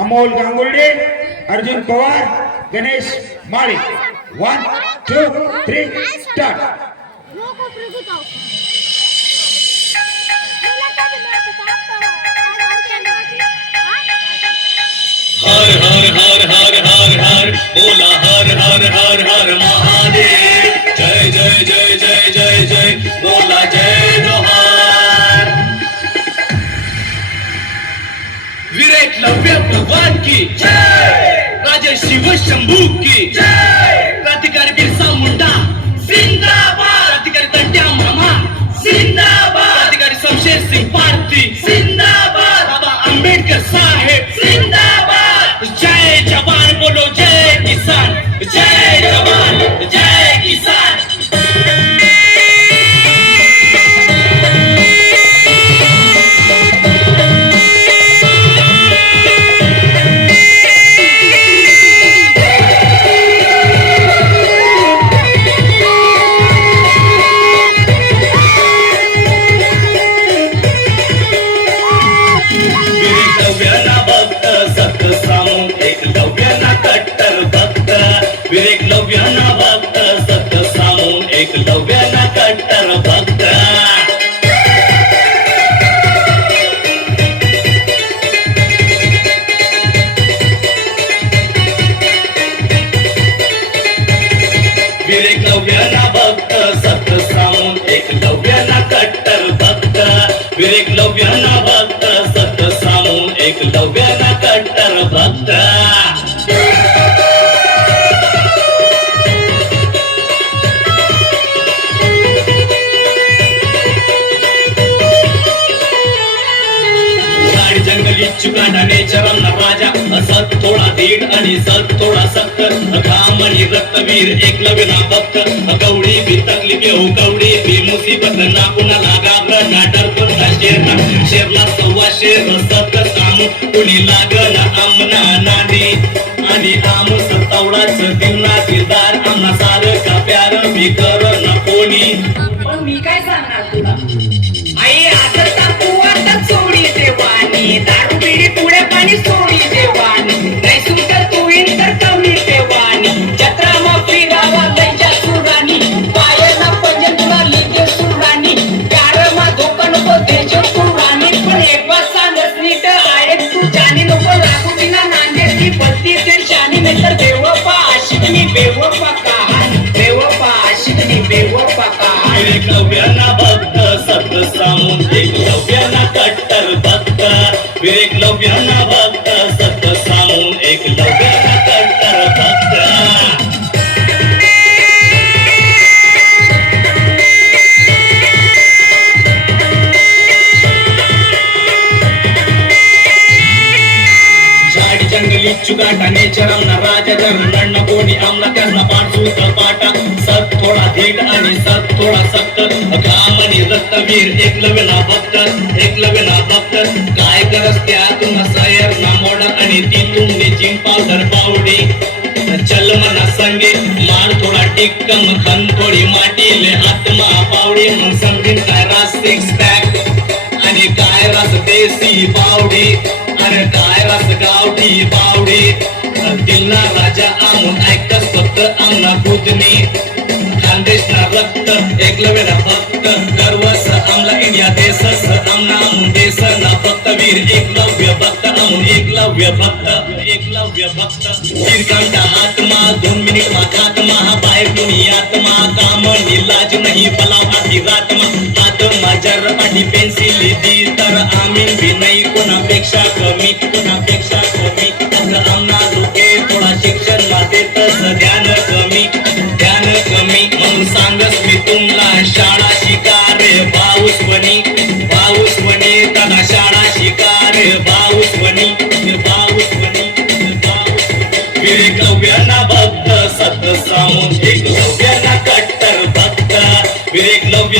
अमोल गांगुर्डे, अर्जुन पवार, गणेश माळे. 1 2 3 start. हर हर हर हर हर हर बोला हर हर हर हर महादेव. जय जय जय जय जय जय बोला जय जोहार. वीर एकलव्य भगवान की जय. राजे शिव शंभू की जय. क्रांतिकारी बिरसा मुंडा जिंदाबाद. क्रांतिकारी दंड्या मामा जिंदाबाद. क्रांतिकारी शमशेर सिंह भारती जिंदाबाद. बाबा आंबेडकर साहेब जिंदाबाद. जय जवान बोलो जय किसान. जय जवान जय किसान. एकलव्याना भक्त सत्य सामून एकलव्याना कट्टर भक्त. वीर एकलव्याना भक्त सत्य सामून एकलव्याना कट्टर भक्त. वीर एकलव्याना भक्त सत्य सामून एकलव्याना कट्टर भक्त. चुकाटाने चरण राजा असत थोडा धीड आणि सत थोडा सक्त. घाम आणि रक्तवीर एकलव्यना भक्त. कवडी भी तकलीफ हो कवडी भी मुसीबत ना कुणाला घाबर ना डरतो ना शेरना. शेरला सव्वा शेर सत सामू कुणी लागन आमना नादी. आणि आम सतावडाच दिवना दिलदार आम्हा सारं का प्यार मी कर ना कोणी. पण मी काय सांगणार तुला आई. आता तू आता सोडी देवानी. दारू पिढी पुढे पाणी सोडी देवानी. नाही सुंदर तू तर कमी देवानी. जत्रा मग फिरावा लयच्या सुरानी. पायाला पंजन तुला लिगे सुरानी. प्यार मा धोका नको देजो पुराणी. पण एक बात सांगत नीट आहे तू जाणी नको लागू बिना नांदे ती बत्ती ते शानी. नंतर बेवफा आशिकनी बेवफा कहाणी. बेवफा आशिकनी बेवफा कहाणी. एकलव्याना भक्त सत्य सामून एकलव्याना कट्टर भक्त. वीर एकलव्याना भक्त सत्य सामून एकलव्याना कट्टर भक्त. झाडी जंगली चुकाटाने चरण राजा धरण कोणी आमला त्यांना पाठवू पाटा. सत थोडा धीट आणि सत थोडा सक्त. घाम आणि रक्तवीर एकलव्यना भक्त. एकलव्यना भक्त. काय करस त्यातून सयर ना मोड आणि ती तुमने जिम पावडर पावडी. चल मना संगे मार थोडा टिक्कम खन थोडी माटीले आत्मा पावडी. मग समजेन काय रास सिक्स पॅक आणि काय रस देसी पावडी. अरे काय रस गावठी पावडी. दिलना राजा आमून ऐकस फक्त आमना बुधनी. खानदेशना रक्त एकलव्यना भक्त. गर्वस आमला इंडिया देशस आमना आमून देश ना भक्त. वीर एकलव्य भक्त आमून एकलव्य भक्त. एकलव्य भक्त. दीर्घांचा आत्मा 2 मिनिट मा खात्मा. बाहेर कोणी आत्मा काम निलाज नाही पलाव आधी रात्मा. आत्मा जर आधी पेन्सिल दी तर आम्ही भी नाही कोणापेक्षा कमी. कोणापेक्षा कमी. आमना लोके थोडा शिक्षण मा देतस ध्यान कमी. ध्यान कमी. म्हणून सांगस मी तुमला शाळा शिकारे पाऊस बनी. पाऊस बनी तना शाळा शिकारे पाऊस बनी. पाऊस बनी. पाऊस. वीर एकलव्याना भक्त सत्य सामून एकलव्याना कट्टर भक्त. वीर एकलव्य